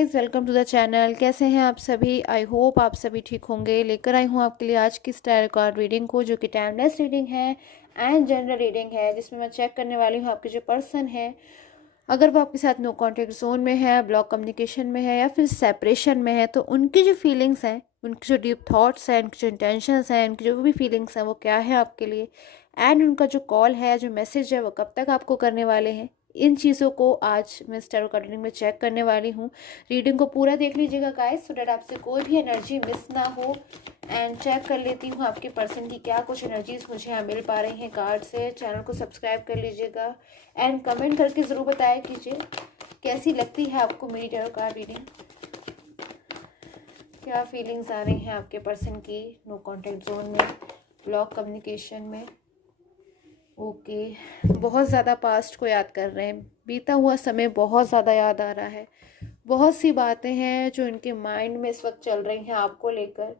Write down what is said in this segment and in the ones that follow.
Guys, welcome to the channel. कैसे हैं आप सभी? आई होप आप सभी ठीक होंगे। लेकर आई हूँ आपके लिए आज की स्टार कार्ड रीडिंग को, जो कि टाइमलेस रीडिंग है एंड जनरल रीडिंग है, जिसमें मैं चेक करने वाली हूँ आपके जो पर्सन है, अगर वो आपके साथ नो कॉन्टेक्ट जोन में है, ब्लॉक कम्युनिकेशन में है या फिर सेपरेशन में है, तो उनकी जो फीलिंग्स हैं, उनकी जो डीप थॉट्स हैं, उनकी जो इंटेंशंस हैं, उनकी जो भी फीलिंग्स हैं वो क्या है आपके लिए, एंड उनका जो कॉल है, जो मैसेज है, वो कब तक आपको करने वाले हैं। इन चीज़ों को आज मैं स्टार कार्ड रीडिंग में चेक करने वाली हूँ। रीडिंग को पूरा देख लीजिएगा गाइस, सो डैट आपसे कोई भी एनर्जी मिस ना हो। एंड चेक कर लेती हूँ आपके पर्सन की क्या कुछ एनर्जीज मुझे यहाँ मिल पा रही हैं कार्ड से। चैनल को सब्सक्राइब कर लीजिएगा एंड कमेंट करके ज़रूर बताया कीजिए कैसी लगती है आपको मेरी टैरो कार्ड रीडिंग। क्या फीलिंग्स आ रही हैं आपके पर्सन की नो कॉन्टेक्ट जोन में, ब्लॉक कम्युनिकेशन में। ओके, बहुत ज़्यादा पास्ट को याद कर रहे हैं, बीता हुआ समय बहुत ज़्यादा याद आ रहा है। बहुत सी बातें हैं जो इनके माइंड में इस वक्त चल रही हैं आपको लेकर।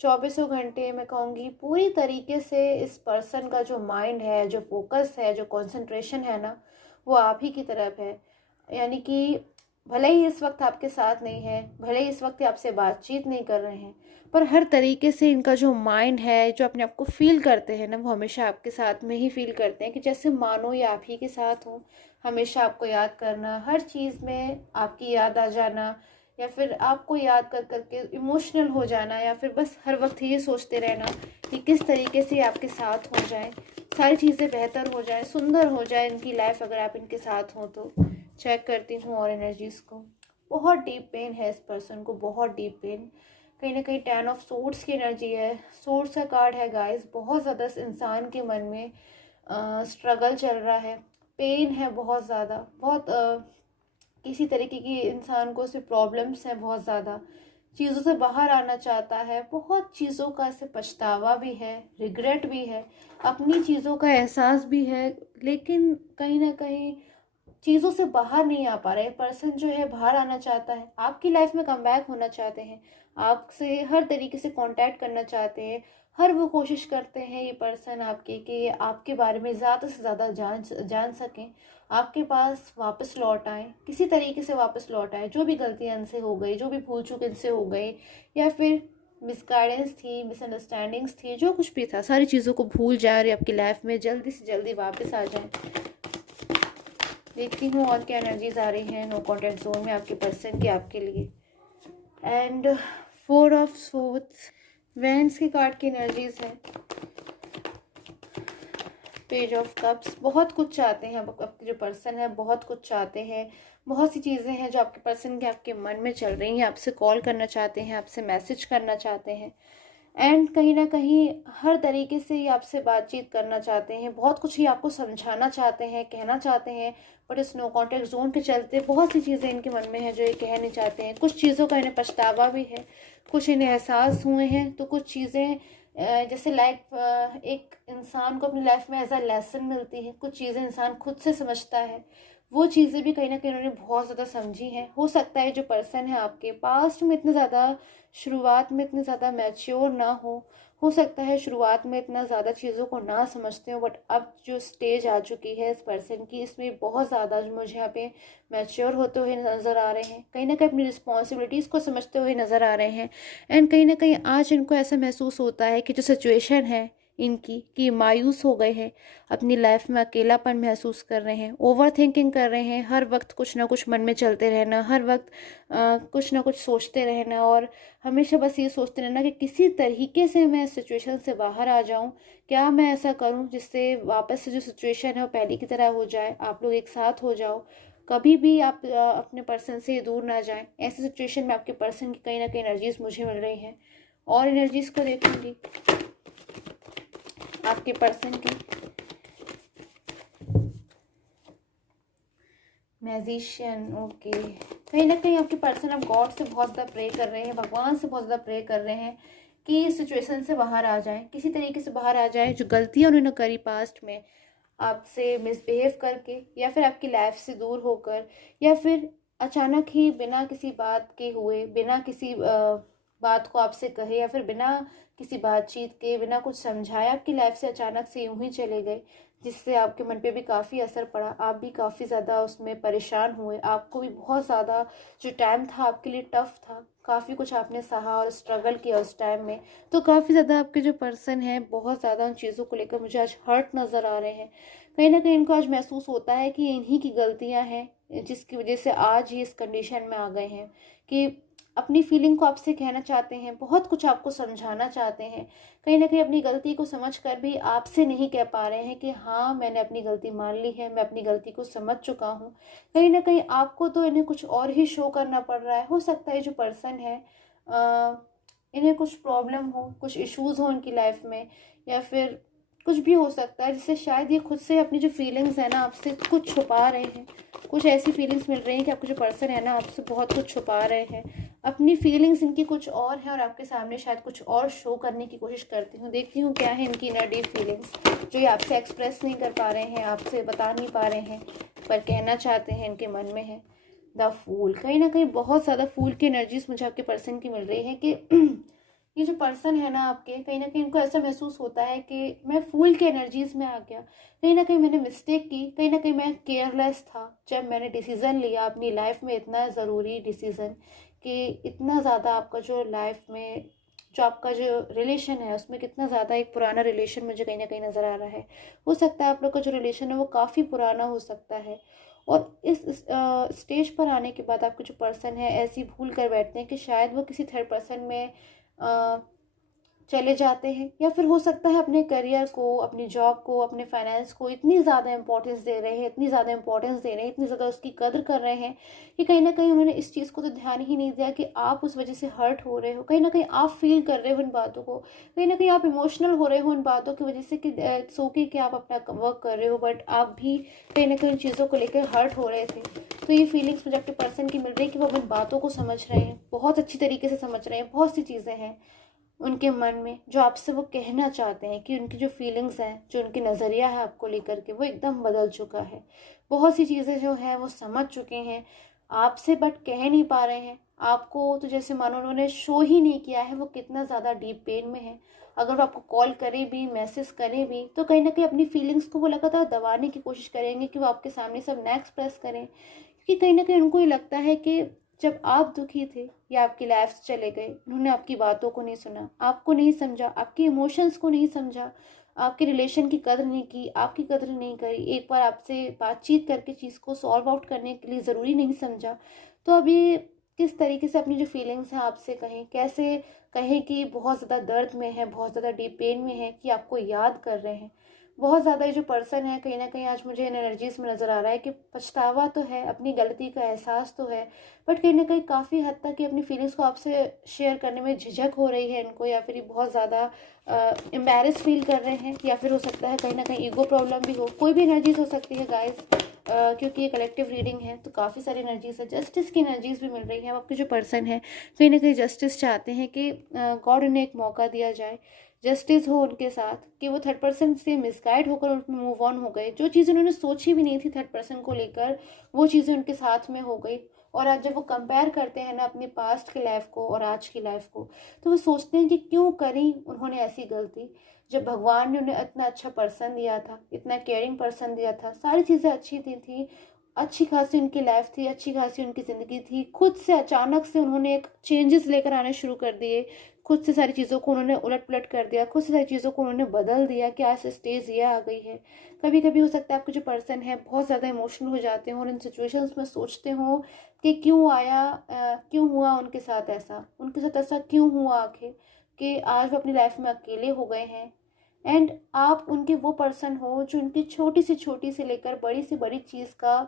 चौबीसों घंटे मैं कहूँगी पूरी तरीके से इस पर्सन का जो माइंड है, जो फोकस है, जो कंसंट्रेशन है ना, वो आप ही की तरफ है। यानी कि भले ही इस वक्त आपके साथ नहीं है, भले ही इस वक्त आपसे बातचीत नहीं कर रहे हैं, पर हर तरीके से इनका जो माइंड है, जो अपने आप को फील करते हैं ना, वो हमेशा आपके साथ में ही फील करते हैं कि जैसे मानो ये आप ही के साथ हो। हमेशा आपको याद करना, हर चीज़ में आपकी याद आ जाना, या फिर आपको याद कर करके इमोशनल हो जाना, या फिर बस हर वक्त ये सोचते रहना कि किस तरीके से आपके साथ हो जाए, सारी चीज़ें बेहतर हो जाए, सुंदर हो जाए इनकी लाइफ अगर आप इनके साथ हो तो। चेक करती हूँ और एनर्जीज को। बहुत डीप पेन है इस पर्सन को, बहुत डीप पेन। कहीं ना कहीं 10 ऑफ सोर्ड्स की एनर्जी है, सोर्ड्स का कार्ड है गाइस। बहुत ज़्यादा इस इंसान के मन में स्ट्रगल चल रहा है, पेन है बहुत ज़्यादा, बहुत किसी तरीके की इंसान को सिर्फ प्रॉब्लम्स हैं, बहुत ज़्यादा चीज़ों से बाहर आना चाहता है, बहुत चीज़ों का ऐसे पछतावा भी है, रिग्रेट भी है, अपनी चीज़ों का एहसास भी है, लेकिन कहीं ना कहीं चीज़ों से बाहर नहीं आ पा रहे। पर्सन जो है बाहर आना चाहता है, आपकी लाइफ में कमबैक होना चाहते हैं, आपसे हर तरीके से कांटेक्ट करना चाहते हैं। हर वो कोशिश करते हैं ये पर्सन आपके कि ये आपके बारे में ज़्यादा से ज़्यादा जान सकें, आपके पास वापस लौट आएँ, किसी तरीके से वापस लौट आएँ। जो भी गलतियाँ इनसे हो गई, जो भी भूल चूक इनसे हो गई, या फिर मिसगाइडेंस थी, मिसअंडरस्टैंडिंग्स थी, जो कुछ भी था, सारी चीज़ों को भूल जाए और आपकी लाइफ में जल्दी से जल्दी वापस आ जाए। देखती हूँ और क्या एनर्जीज आ रही हैं नो कॉन्टेक्ट जोन में आपके पर्सन की आपके लिए। एंड 4 ऑफ सोर्ड्स, वेंस की कार्ड की एनर्जीज है। पेज ऑफ कप्स, बहुत कुछ चाहते हैं आपके जो पर्सन है, बहुत कुछ चाहते हैं। बहुत सी चीज़ें हैं जो आपके पर्सन के आपके मन में चल रही हैं। आपसे कॉल करना चाहते हैं, आपसे मैसेज करना चाहते हैं, एंड कहीं ना कहीं हर तरीके से ही आपसे बातचीत करना चाहते हैं। बहुत कुछ ही आपको समझाना चाहते हैं, कहना चाहते हैं, बट इस नो कॉन्टेक्ट जोन के चलते बहुत सी चीज़ें इनके मन में है जो ये कह नहीं चाहते हैं। कुछ चीज़ों का इन्हें पछतावा भी है, कुछ इन्हें एहसास हुए हैं, तो कुछ चीज़ें जैसे लाइक एक इंसान को अपनी लाइफ में एज अ लेसन मिलती है, कुछ चीज़ें इंसान खुद से समझता है, वो चीज़ें भी कहीं ना कहीं उन्होंने बहुत ज़्यादा समझी हैं। हो सकता है जो पर्सन है आपके पास्ट में इतने ज़्यादा, शुरुआत में इतने ज़्यादा मैच्योर ना हो सकता है शुरुआत में इतना ज़्यादा चीज़ों को ना समझते हो, बट अब जो स्टेज आ चुकी है इस पर्सन की, इसमें बहुत ज़्यादा मुझे यहाँ पे मैच्योर होते हुए नज़र आ रहे हैं। कहीं ना कहीं अपनी रिस्पॉन्सिबिलिटीज़ को समझते हुए नज़र आ रहे हैं। एंड कहीं ना कहीं आज इनको ऐसा महसूस होता है कि जो सिचुएशन है इनकी, कि मायूस हो गए हैं, अपनी लाइफ में अकेलापन महसूस कर रहे हैं, ओवर थिंकिंग कर रहे हैं, हर वक्त कुछ ना कुछ मन में चलते रहना, हर वक्त कुछ ना कुछ सोचते रहना, और हमेशा बस ये सोचते रहना कि किसी तरीके से मैं इस सिचुएशन से बाहर आ जाऊं। क्या मैं ऐसा करूं जिससे वापस से जो सिचुएशन है वो पहले की तरह हो जाए, आप लोग एक साथ हो जाओ, कभी भी आप अपने पर्सन से दूर ना जाएं। ऐसी सिचुएशन में आपके पर्सन की कहीं ना कहीं एनर्जीज मुझे मिल रही हैं, और एनर्जीज को देखूंगी आपके पर्सन की। मैजिशियन, ओके, कहीं ना कहीं आपके पर्सन अब गॉड से बहुत ज़्यादा प्रे कर रहे हैं, भगवान से बहुत ज़्यादा प्रे कर रहे हैं कि इस सिचुएशन से बाहर आ जाएं, किसी तरीके से बाहर आ जाएं। जो गलतियां उन्होंने करी पास्ट में, आपसे मिसबिहेव करके, या फिर आपकी लाइफ से दूर होकर, या फिर अचानक ही बिना किसी बात के हुए, बिना किसी बात को आपसे कहे, या फिर बिना किसी बातचीत के, बिना कुछ समझाए आपकी लाइफ से अचानक से यूं ही चले गए। जिससे आपके मन पे भी काफ़ी असर पड़ा, आप भी काफ़ी ज़्यादा उसमें परेशान हुए, आपको भी बहुत ज़्यादा जो टाइम था आपके लिए टफ था, काफ़ी कुछ आपने सहा और स्ट्रगल किया उस टाइम में। तो काफ़ी ज़्यादा आपके जो पर्सन हैं बहुत ज़्यादा उन चीज़ों को लेकर मुझे आज हर्ट नज़र आ रहे हैं। कहीं ना कहीं इनको आज महसूस होता है कि इन्हीं की गलतियां हैं जिसकी वजह से आज ये इस कंडीशन में आ गए हैं, कि अपनी फीलिंग को आपसे कहना चाहते हैं, बहुत कुछ आपको समझाना चाहते हैं, कहीं ना कहीं अपनी गलती को समझ कर भी आपसे नहीं कह पा रहे हैं कि हाँ मैंने अपनी गलती मान ली है, मैं अपनी गलती को समझ चुका हूँ। कहीं ना कहीं आपको तो इन्हें कुछ और ही शो करना पड़ रहा है। हो सकता है जो पर्सन है इन्हें कुछ प्रॉब्लम हो, कुछ इश्यूज हो उनकी लाइफ में, या फिर कुछ भी हो सकता है जिससे शायद ये खुद से अपनी जो फीलिंग्स है ना आपसे कुछ छुपा रहे हैं। कुछ ऐसी फीलिंग्स मिल रही हैं कि आपके जो पर्सन है ना आपसे बहुत कुछ छुपा रहे हैं, अपनी फीलिंग्स इनकी कुछ और है और आपके सामने शायद कुछ और शो करने की कोशिश करती हूँ। देखती हूँ क्या है इनकी इनर डीप फीलिंग्स जो ये आपसे एक्सप्रेस नहीं कर पा रहे हैं, आपसे बता नहीं पा रहे हैं, पर कहना चाहते हैं, इनके मन में है। द फूल, कहीं ना कहीं बहुत ज़्यादा फूल की एनर्जीज मुझे आपके पर्सन की मिल रही है कि ये जो पर्सन है ना आपके, कहीं ना कहीं इनको ऐसा महसूस होता है कि मैं फूल के एनर्जीज में आ गया, कहीं ना कहीं मैंने मिस्टेक की, कहीं ना कहीं मैं केयरलेस था जब मैंने डिसीज़न लिया अपनी लाइफ में, इतना ज़रूरी डिसीज़न कि इतना ज़्यादा आपका जो लाइफ में जो आपका जो रिलेशन है उसमें कितना ज़्यादा एक पुराना रिलेशन मुझे कहीं ना कहीं नज़र आ रहा है। हो सकता है आप लोग का जो रिलेशन है वो काफ़ी पुराना हो सकता है, और इस स्टेज पर आने के बाद आपके जो पर्सन है ऐसी भूल कर बैठते हैं कि शायद वो किसी थर्ड पर्सन में अ, चले जाते हैं, या फिर हो सकता है अपने करियर को, अपनी जॉब को, अपने फाइनेंस को इतनी ज़्यादा इंपॉर्टेंस दे रहे हैं, इतनी ज़्यादा इंपॉर्टेंस दे रहे हैं, इतनी ज़्यादा उसकी कदर कर रहे हैं कि कहीं ना कहीं उन्होंने इस चीज़ को तो ध्यान ही नहीं दिया कि आप उस वजह से हर्ट हो रहे हो, कहीं ना कहीं आप फील कर रहे हो इन बातों को, कहीं ना कहीं आप इमोशनल हो रहे हो इन बातों की वजह से कि सोके कि आप अपना वर्क कर रहे हो, बट आप भी कहीं ना कहीं उन चीज़ों को लेकर हर्ट हो रहे थे। तो ये फीलिंग्स मुझे आपके पर्सन की मिल रही है कि वो अपनी बातों को समझ रहे हैं, बहुत अच्छी तरीके से समझ रहे हैं, बहुत सी चीज़ें हैं उनके मन में जो आपसे वो कहना चाहते हैं, कि उनकी जो फीलिंग्स हैं, जो उनकी नज़रिया है आपको लेकर के वो एकदम बदल चुका है। बहुत सी चीज़ें जो है वो समझ चुके हैं आपसे, बट कह नहीं पा रहे हैं आपको। तो जैसे मानो उन्होंने शो ही नहीं किया है वो कितना ज़्यादा डीप पेन में है। अगर वो आपको कॉल करे भी, मैसेज करे भी, तो कहीं ना कहीं अपनी फीलिंग्स को वो लगातार दबाने की कोशिश करेंगे कि वो आपके सामने सब ना एक्सप्रेस करें, क्योंकि कहीं ना कहीं उनको ये लगता है कि जब आप दुखी थे या आपकी लाइफ से चले गए, उन्होंने आपकी बातों को नहीं सुना, आपको नहीं समझा, आपके इमोशंस को नहीं समझा, आपके रिलेशन की कदर नहीं की, आपकी कदर नहीं करी, एक बार आपसे बातचीत करके चीज़ को सॉल्व आउट करने के लिए ज़रूरी नहीं समझा। तो अब ये किस तरीके से अपनी जो फीलिंग्स हैं आपसे कहें, कैसे कहें कि बहुत ज़्यादा दर्द में है, बहुत ज़्यादा डीप पेन में है, कि आपको याद कर रहे हैं बहुत ज़्यादा। ये जो पर्सन है कहीं ना कहीं आज मुझे इन एनर्जीज में नज़र आ रहा है कि पछतावा तो है, अपनी गलती का एहसास तो है, बट कहीं ना कहीं काफ़ी हद तक ये अपनी फीलिंग्स को आपसे शेयर करने में झिझक हो रही है इनको, या फिर ये बहुत ज़्यादा एम्बेरस फील कर रहे हैं, या फिर हो सकता है कहीं ना कहीं ईगो प्रॉब्लम भी हो, कोई भी एनर्जीज हो सकती है गाइस, क्योंकि ये कलेक्टिव रीडिंग है तो काफ़ी सारी एनर्जीज है। जस्टिस की एनर्जीज भी मिल रही है। अब आपके जो पर्सन है कहीं ना कहीं जस्टिस चाहते हैं कि गॉड उन्हें एक मौका दिया जाए, जस्टिस हो उनके साथ, कि वो थर्ड पर्सन से मिसगाइड होकर उनमें मूव ऑन हो गए, जो चीज़ें उन्होंने सोची भी नहीं थी थर्ड पर्सन को लेकर वो चीज़ें उनके साथ में हो गई। और आज जब वो कंपेयर करते हैं ना अपनी पास्ट की लाइफ को और आज की लाइफ को, तो वो सोचते हैं कि क्यों करी उन्होंने ऐसी गलती, जब भगवान ने उन्हें इतना अच्छा पर्सन दिया था, इतना केयरिंग पर्सन दिया था, सारी चीज़ें अच्छी थी, अच्छी खासी उनकी लाइफ थी, अच्छी खासी उनकी ज़िंदगी थी। खुद से अचानक से उन्होंने एक चेंजेस लेकर आने शुरू कर दिए, खुद से सारी चीज़ों को उन्होंने उलट पुलट कर दिया, खुद से सारी चीज़ों को उन्होंने बदल दिया कि आज स्टेज ये आ गई है। कभी कभी हो सकता है आपके जो पर्सन है बहुत ज़्यादा इमोशनल हो जाते हो और इन सिचुएशंस में सोचते हो कि क्यों आया, क्यों हुआ उनके साथ ऐसा, उनके साथ ऐसा क्यों हुआ आखिर, कि आज वो अपनी लाइफ में अकेले हो गए हैं। एंड आप उनके वो पर्सन हो जो उनकी छोटी से लेकर बड़ी से बड़ी चीज़ का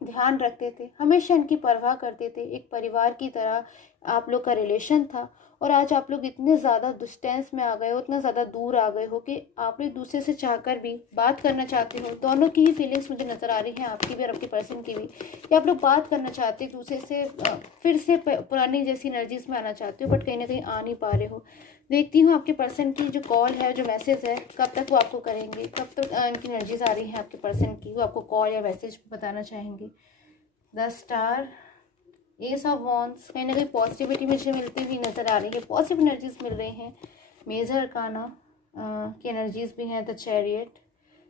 ध्यान रखते थे, हमेशा इनकी परवाह करते थे, एक परिवार की तरह आप लोग का रिलेशन था। और आज आप लोग इतने ज़्यादा डिस्टेंस में आ गए हो, इतना ज़्यादा दूर आ गए हो कि आप एक दूसरे से चाहकर भी बात करना चाहते हो। दोनों की ही फीलिंग्स मुझे नज़र आ रही हैं, आपकी भी और आपके पर्सन की भी, कि आप लोग बात करना चाहते हो एक दूसरे से, फिर से पुरानी जैसी एनर्जीज में आना चाहते हो, बट कहीं ना कहीं आ नहीं पा रहे हो। देखती हूँ आपके पर्सन की जो कॉल है, जो मैसेज है, कब तक वो आपको करेंगे, कब तक इनकी एनर्जीज आ रही हैं आपके पर्सन की, वो आपको कॉल या मैसेज बताना चाहेंगे। The star, S of wands, कहीं ना कहीं पॉजिटिविटी मुझे मिलती हुई नज़र आ रही है, पॉजिटिव एनर्जीज मिल रही हैं। मेजर अरकाना की एनर्जीज भी हैं, द चैरियट,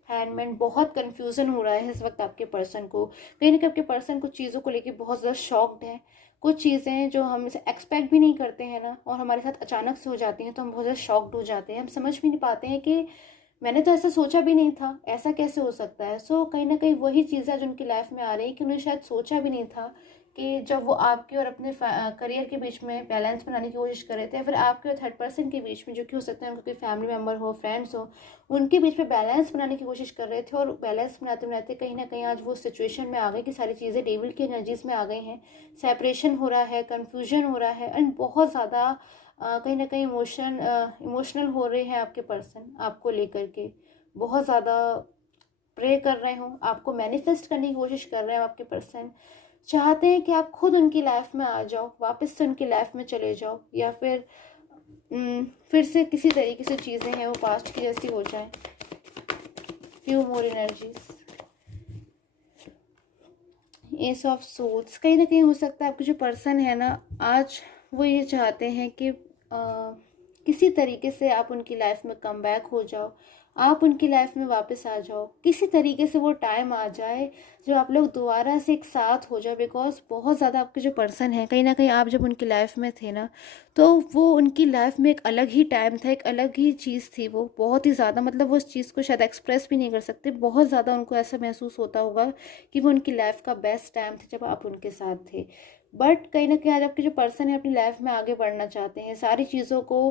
हैंडमैन, बहुत कन्फ्यूज़न हो रहा है इस वक्त आपके पर्सन को। कहीं ना कहीं आपके पर्सन कुछ चीज़ों को लेके बहुत ज़्यादा शॉक्ड है। कुछ चीज़ें जो हम इसे एक्सपेक्ट भी नहीं करते हैं ना, और हमारे साथ अचानक से हो जाती हैं, तो हम बहुत ज़्यादा शॉक्ड हो जाते हैं। हम समझ भी नहीं पाते हैं कि मैंने तो ऐसा सोचा भी नहीं था, ऐसा कैसे हो सकता है। सो कहीं ना कहीं वही चीज़ें जो उनकी लाइफ में आ रही है कि उन्हें शायद सोचा भी नहीं था कि जब वो आपके और अपने करियर के बीच में बैलेंस बनाने की कोशिश कर रहे थे, या फिर आपके और थर्ड पर्सन के बीच में, जो कि हो सकता है उनका कोई फैमिली मेम्बर हो, फ्रेंड्स हो, उनके बीच में बैलेंस बनाने की कोशिश कर रहे थे, और बैलेंस बनाते बनाते कहीं ना कहीं आज वो सिचुएशन में आ गई कि सारी चीज़ें डेविल की एनर्जीज में आ गई हैं। सेपरेशन हो रहा है, कन्फ्यूजन हो रहा है, एंड बहुत ज़्यादा कहीं ना कहीं इमोशनल हो रहे हैं आपके पर्सन आपको लेकर के। बहुत ज़्यादा प्रे कर रहे हो, आपको मैनिफेस्ट करने की कोशिश कर रहे हैं। आपके पर्सन चाहते हैं कि आप खुद उनकी लाइफ में आ जाओ, वापस से उनकी लाइफ में चले जाओ, या फिर से किसी तरीके से चीज़ें हैं वो पास्ट की जैसी हो जाए। Few more energies, as of souls. कहीं ना कहीं हो सकता है आपके जो पर्सन है ना, आज वो ये चाहते हैं कि किसी तरीके से आप उनकी लाइफ में कम बैक हो जाओ, आप उनकी लाइफ में वापस आ जाओ, किसी तरीके से वो टाइम आ जाए जो आप लोग दोबारा से एक साथ हो जाए। बिकॉज बहुत ज़्यादा आपके जो पर्सन है, कहीं ना कहीं आप जब उनकी लाइफ में थे ना, तो वो उनकी लाइफ में एक अलग ही टाइम था, एक अलग ही चीज़ थी। वो बहुत ही ज़्यादा, मतलब वो उस चीज़ को शायद एक्सप्रेस भी नहीं कर सकते। बहुत ज़्यादा उनको ऐसा महसूस होता होगा कि वो उनकी लाइफ का बेस्ट टाइम था जब आप उनके साथ थे। बट कहीं ना कहीं आज आपके जो पर्सन है अपनी लाइफ में आगे बढ़ना चाहते हैं, सारी चीज़ों को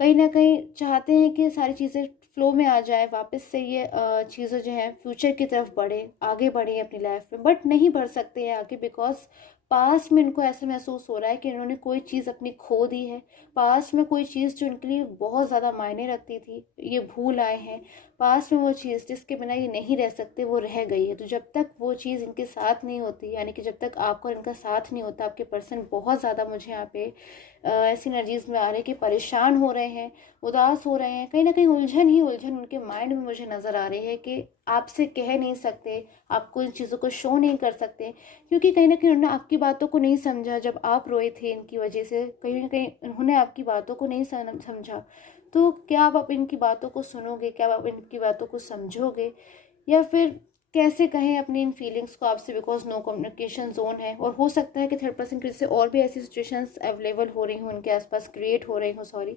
कहीं ना कहीं चाहते हैं कि सारी चीज़ें फ्लो में आ जाए, वापस से ये चीज़ें जो हैं फ्यूचर की तरफ बढ़े, आगे बढ़े अपनी लाइफ में। बट नहीं बढ़ सकते हैं आगे, बिकॉज पास्ट में इनको ऐसे महसूस हो रहा है कि इन्होंने कोई चीज़ अपनी खो दी है। पास्ट में कोई चीज़ जो इनके लिए बहुत ज़्यादा मायने रखती थी, ये भूल आए हैं। पास्ट में वो चीज़ जिसके बिना ये नहीं रह सकते, वो रह गई है। तो जब तक वो चीज़ इनके साथ नहीं होती, यानी कि जब तक आपको इनका साथ नहीं होता, आपके पर्सन बहुत ज़्यादा मुझे यहाँ पे ऐसी एनर्जीज में आ रहे हैं कि परेशान हो रहे हैं, उदास हो रहे हैं। कहीं ना कहीं उलझन ही उलझन उनके माइंड में मुझे नज़र आ रही है कि आपसे कह नहीं सकते, आपको इन चीज़ों को शो नहीं कर सकते, क्योंकि कहीं ना कहीं उन्होंने आपकी बातों को नहीं समझा। जब आप रोए थे इनकी वजह से, कहीं ना कहीं उन्होंने आपकी बातों को नहीं समझा। तो क्या आप इनकी बातों को सुनोगे, क्या आप इनकी बातों को समझोगे, या फिर कैसे कहें अपनी इन फीलिंग्स को आपसे। बिकॉज नो कम्युनिकेशन जोन है, और हो सकता है कि थर्ड पर्सन की वजह से और भी ऐसी सिचुएशंस अवेलेबल हो रही हूँ, उनके आसपास क्रिएट हो रही हूँ, सॉरी,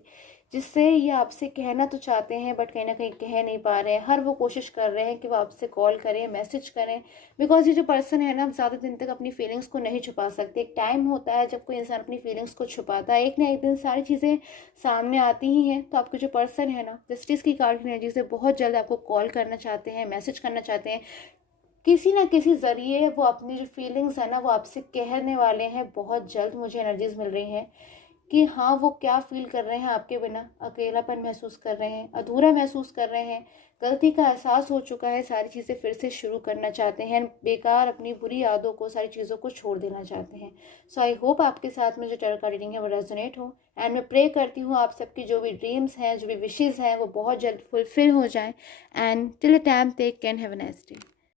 जिससे ये आपसे कहना तो चाहते हैं बट कहीं ना कहीं कह नहीं पा रहे हैं। हर वो कोशिश कर रहे हैं कि वो आपसे कॉल करें, मैसेज करें। बिकॉज ये जो पर्सन है ना, ज़्यादा दिन तक अपनी फीलिंग्स को नहीं छुपा सकते। एक टाइम होता है जब कोई इंसान अपनी फीलिंग्स को छुपाता है, एक ना एक दिन सारी चीज़ें सामने आती ही हैं। तो आपके जो पर्सन है ना, जस्टिस की कार्ड की एनर्जी से बहुत जल्द आपको कॉल करना चाहते हैं, मैसेज करना चाहते हैं। किसी ना किसी ज़रिए वो अपनी जो फीलिंग्स है ना, वो आपसे कहने वाले हैं बहुत जल्द। मुझे एनर्जीज मिल रही हैं कि हाँ, वो क्या फील कर रहे हैं आपके बिना। अकेलापन महसूस कर रहे हैं, अधूरा महसूस कर रहे हैं, गलती का एहसास हो चुका है, सारी चीज़ें फिर से शुरू करना चाहते हैं, बेकार अपनी बुरी यादों को, सारी चीज़ों को छोड़ देना चाहते हैं। सो आई होप आपके साथ में जो टैरो कार्ड रीडिंग है वो रेजोनेट हो। एंड मैं प्रे करती हूँ आप सबकी जो भी ड्रीम्स हैं, जो भी विशेज़ हैं, वो बहुत जल्द फुलफिल हो जाएं। And till the time, take care, have a nice day.